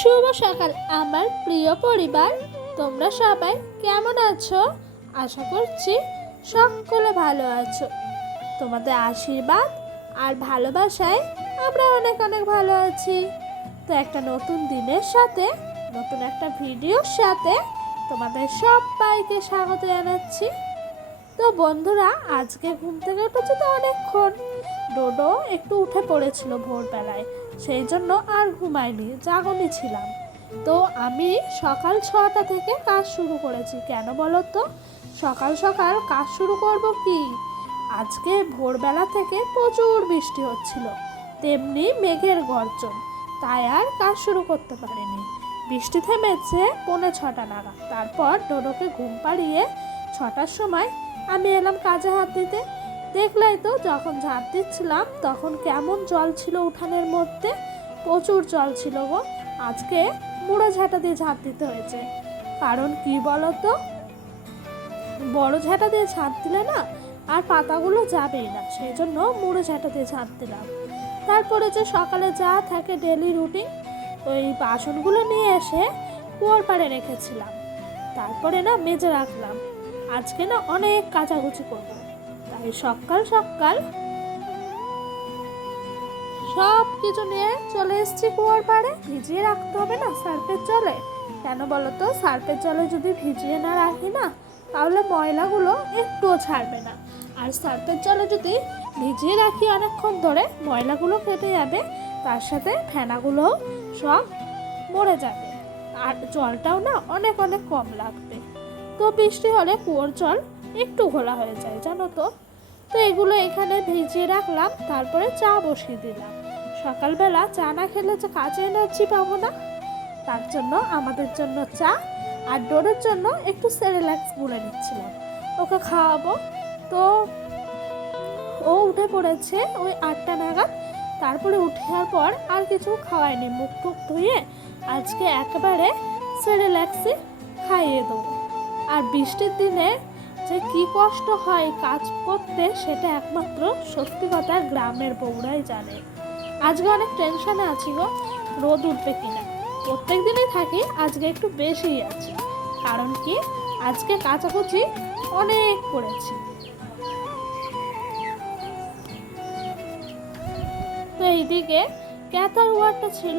শুভ সকাল আমার প্রিয় পরিবার, তোমরা সবাই কেমন আছো? আশা করছি সকলে ভালো আছো। তোমাদের আশীর্বাদ আর ভালোবাসায় আমরা অনেক অনেক ভালো আছি। তো একটা নতুন দিনের সাথে, নতুন একটা ভিডিওর সাথে তোমাদের সবাইকে স্বাগত জানাচ্ছি। তো বন্ধুরা, আজকে ঘুম থেকে উঠেছে তো অনেকক্ষণ। ডোডো একটু উঠে পড়েছিল ভোরবেলায়, সেই জন্য আর ঘুমাইনি, জাগনি ছিলাম। তো আমি সকাল 6টা থেকে কাজ শুরু করেছি। কেন বলো তো? সকাল সকাল কাজ শুরু করব কি? আজকে ভোরবেলা থেকে প্রচুর বৃষ্টি হচ্ছিল, তেমনি মেঘের গর্জন, তাই আর কাজ শুরু করতে পারিনি। বৃষ্টি থেমেছে 5:45 নাগাদ। তারপর ডোডোকে ঘুম পাড়িয়ে 6টার সময় আমি এলাম কাজে হাত দিতে। দেখলাই তো, যখন ঝাঁট দিচ্ছিলাম তখন কেমন জল ছিল উঠানের মধ্যে, প্রচুর জল ছিল গো। আজকে মুড়ো ঝাঁটা দিয়ে ঝাঁট দিতে হয়েছে। কারণ কি বলো তো, বড় ঝাঁটা দিয়ে ঝাঁট দিলে না আর পাতাগুলো যাবেই না, সেই জন্য মুড়ো ঝাঁটা দিয়ে ঝাঁট দিলাম। তারপরে যে সকালে যা থাকে ডেলি রুটিন, ওই বাসনগুলো নিয়ে এসে কুয়োর পাড়ে রেখেছিলাম। তারপরে না মেজে রাখলাম। আজকে না অনেক কাচাকুচি করবো, তাই সকাল সকাল সব কিছু নিয়ে চলে এসেছি কুয়োর পাড়ে। ভিজিয়ে রাখতে হবে না সার্ফের জলে? কেন বলো তো, সার্ফের জলে যদি ভিজিয়ে না রাখি না, তাহলে ময়লাগুলো একটুও ছাড়বে না। আর সার্ফের জলে যদি ভিজিয়ে রাখি অনেকক্ষণ ধরে, ময়লাগুলো কেটে যাবে, তার সাথে ফেনাগুলোও সব মরে যাবে, আর জলটাও না অনেক অনেক কম লাগবে। তো বৃষ্টি হলে কুয়োর জল একটু ঘোলা হয়ে যায়, জানো তো। তো এগুলো এখানে ভিজিয়ে রাখলাম, তারপরে চা বসিয়ে দিলাম। সকালবেলা চা না খেলে যে কাজে এনার্জি পাবো না, তার জন্য আমাদের জন্য চা, আর ডোরের জন্য একটু সেরেল্যাক্স গুলে নিচ্ছিলাম, ওকে খাওয়াবো। তো ও উঠে পড়েছে ওই 8টা নাগাদ। তারপরে উঠার পর আর কিছু খাওয়াইনি, মুখ টুক ধুয়ে আজকে একেবারে সেরেল্যাক্সই খাইয়ে দেবো। আর বৃষ্টির দিনে যে কি কষ্ট হয় কাজ করতে, সেটা একমাত্র সত্যি কথা গ্রামের বউরাই জানে। আজকে অনেক টেনশনে আছি গো, রোদ উঠবে কিনা। প্রত্যেক দিনই থাকি, আজকে একটু বেশিই আছে। কারণ কি, আজকে কাচাকুচি অনেক করেছি। তো এইদিকে ক্যাথার ওয়ারটা ছিল,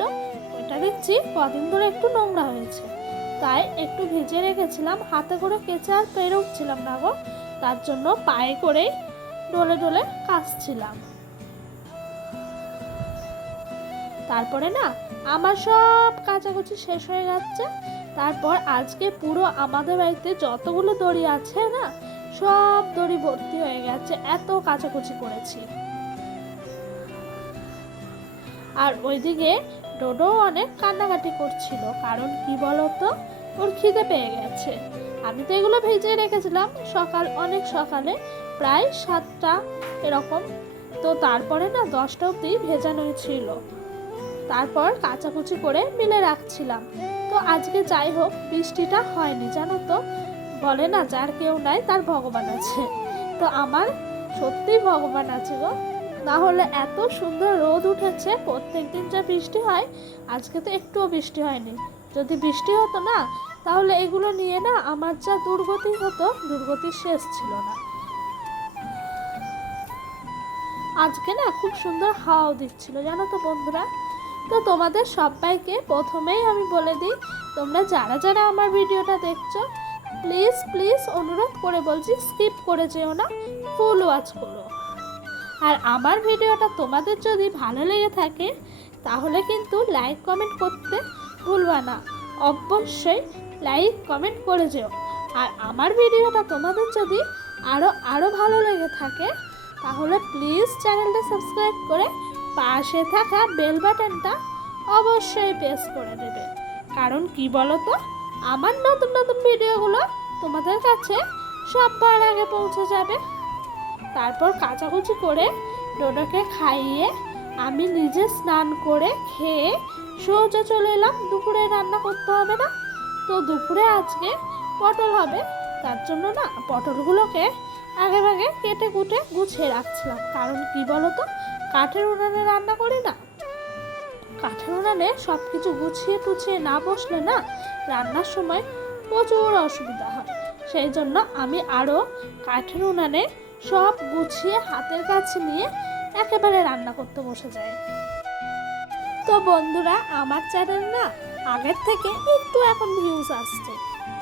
ওটা দেখছি কদিন ধরে একটু নোংরা হয়েছে, তাই একটু ভিজিয়ে রেখেছিলাম। হাতে করে কেচে আর পেরে উঠছিলাম না গো, তার জন্য পায়ে করেই ডলে ডলে কাচছিলাম। তারপরে না আমার সব কাচাকুচি শেষ হয়ে যাচ্ছে। তারপর আজকে পুরো আমাদের বাড়িতে যতগুলো দড়ি আছে না, সব দড়ি ভর্তি হয়ে গেছে, এত কাচাকুচি করেছি। আর ওইদিকে ডোডো অনেক কান্নাকাটি করছিল। কারণ কি বলতো, ওর খিদে পেয়ে গেছে। আমি তো এগুলো ভেজে রেখেছিলাম অনেক সকালে, প্রায় 7টা এরকম। তো তারপরে না 10টা অবধি ভেজানোই ছিল। তারপর কাচাকুচি করে মিলে রাখছিলাম। তো আজকে যাই হোক বৃষ্টিটা হয়নি, জানো তো। বলে না, যার কেউ নাই তার ভগবান আছে। তো আমার সত্যিই ভগবান আছে গো, না হলে এত সুন্দর রোদ উঠেছে। প্রত্যেকদিন যা বৃষ্টি হয়, আজকে তো একটুও বৃষ্টি হয়নি। যদি বৃষ্টি হতো না, তাহলে এগুলো নিয়ে না আমার যা দুর্গতি হতো, দুর্গতির শেষ ছিল না। আজকে না খুব সুন্দর হাওয়াও দিচ্ছিল, জানো তো বন্ধুরা। তো তোমাদের সবাইকে প্রথমেই আমি বলে দিই, তোমরা যারা যারা আমার ভিডিওটা দেখছো, প্লিজ প্লিজ অনুরোধ করে বলছি, স্কিপ করে যেও না, ফুল ওয়াচ করো। আর আমার ভিডিওটা তোমাদের যদি ভালো লেগে থাকে, তাহলে কিন্তু লাইক কমেন্ট করতে ভুলবা না। অবশ্যই লাইক কমেন্ট করে যেও। আর আমার ভিডিওটা তোমাদের যদি আরও ভালো লেগে থাকে, তাহলে প্লিজ চ্যানেলটা সাবস্ক্রাইব করে পাশে থাকা বেল বাটনটা অবশ্যই প্রেস করে দেবে। কারণ কি বলো তো, আমার নতুন নতুন ভিডিওগুলো তোমাদের কাছে সবার আগে পৌঁছে যাবে। তারপর কাচাকুচি করে ডোডোকে খাইয়ে আমি নিজে স্নান করে খেয়ে সোজা চলে এলাম। দুপুরে রান্না করতে হবে না, তো দুপুরে আজকে পটল হবে। তার জন্য না পটলগুলোকে আগে ভাগে কেটে কুটে গুছিয়ে রাখছিলাম। কারণ কি বলো তো, কাঠের উনানে রান্না করি না, কাঠের উনানে সব কিছু গুছিয়ে টুছিয়ে না বসলে না রান্নার সময় প্রচুর অসুবিধা হয়। সেই জন্য আমি আরও কাঠের উনানে সব গুছিয়ে হাতের কাছে নিয়ে একেবারে রান্না করতে বসে যাই। তো বন্ধুরা, আমার চ্যানেল না আগের থেকে একটু এখন ভিউজ আসছে,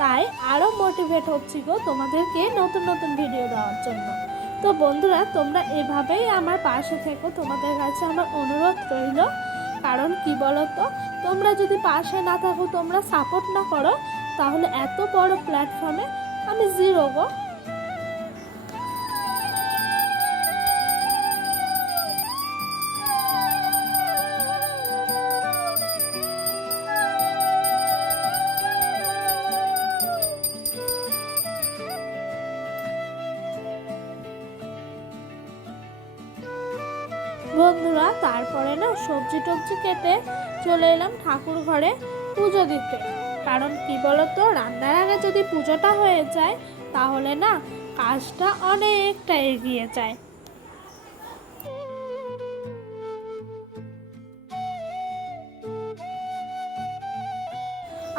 তাই আরও মোটিভেট হচ্ছি গো তোমাদেরকে নতুন নতুন ভিডিও দেওয়ার জন্য। তো বন্ধুরা, তোমরা এভাবেই আমার পাশে থেকো, তোমাদের কাছে আমার অনুরোধ রইল। কারণ কি বলো তো, তোমরা যদি পাশে না থাকো, তোমরা সাপোর্ট না করো, তাহলে এত বড় প্ল্যাটফর্মে আমি জিরো গো। বন্ধুরা, তারপরে না সবজি টবজি কেটে চলে এলাম ঠাকুর ঘরে পুজো দিতে। কারণ কি বলতো, রান্নার আগে যদি পুজোটা হয়ে যায় তাহলে না কাজটা অনেকটা এগিয়ে যায়।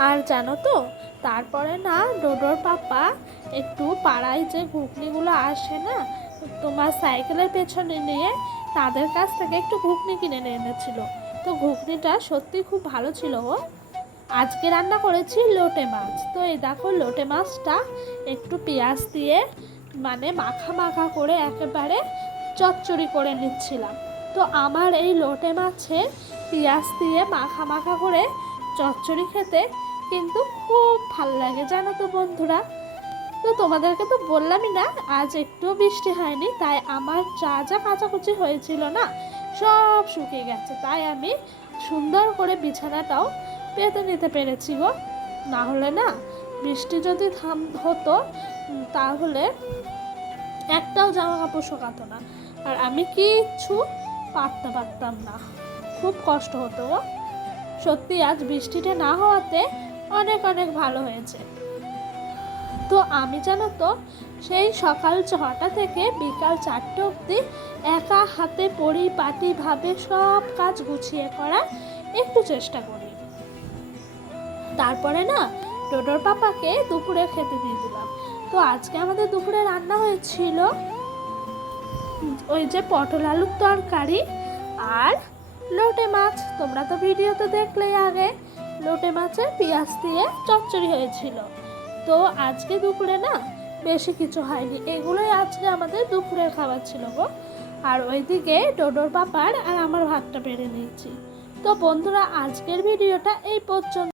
আর জানো তো, তারপরে না ডোডোর পাপা একটু পাড়ায় যে ঘুগনিগুলো আসে না তোমার সাইকেলের পেছনে নিয়ে, তাদের কাছ থেকে একটু ঘুগনি কিনে এনেছিল। তো ঘুগনিটা সত্যি খুব ভালো ছিল গো। আজকে রান্না করেছি লোটে মাছ। তো এই দেখো, লোটে মাছটা একটু পেঁয়াজ দিয়ে মানে মাখা মাখা করে একেবারে চচ্চড়ি করে নিচ্ছিলাম। তো আমার এই লোটে মাছের পেঁয়াজ দিয়ে মাখা মাখা করে চচ্চড়ি খেতে কিন্তু খুব ভালো লাগে, জানো তো বন্ধুরা। তো তোমাদেরকে তো বললামই না, আজ একটুও বৃষ্টি হয়নি, তাই আমার যা যা কাচাকুচি হয়েছিল না সব শুকিয়ে গেছে। তাই আমি সুন্দর করে বিছানাটাও পেতে নিতে পেরেছি গো। না হলে না বৃষ্টি যদি হতো তাহলে একটাও জামা কাপড় শোকাতো না, আর আমি কিচ্ছু পারতাম না, খুব কষ্ট হতো গো। সত্যি আজ বৃষ্টিটা না হওয়াতে অনেক অনেক ভালো হয়েছে। তো আমি জানো তো সেই সকাল 6টা থেকে বিকাল 4টে অবধি একা হাতে পরিপাটিভাবে সব কাজ গুছিয়ে করার একটু চেষ্টা করি। তারপরে না ডোডোর পাপাকে দুপুরে খেতে দিয়ে দিলাম। তো আজকে আমাদের দুপুরে রান্না হয়েছিল ওই যে পটল আলুর তরকারি আর লোটে মাছ। তোমরা তো ভিডিওতে দেখলেই আগে, লোটে মাছের পেঁয়াজ দিয়ে চচ্চড়ি হয়েছিল। তো আজকে দুপুরে না বেশি কিছু হয়নি, এগুলোই আজকে আমাদের দুপুরের খাবার ছিল গো। আর ওইদিকে ডোডোর পাপার আর আমার ভাতটা বেড়ে নিয়েছি। তো বন্ধুরা, আজকের ভিডিওটা এই পর্যন্ত।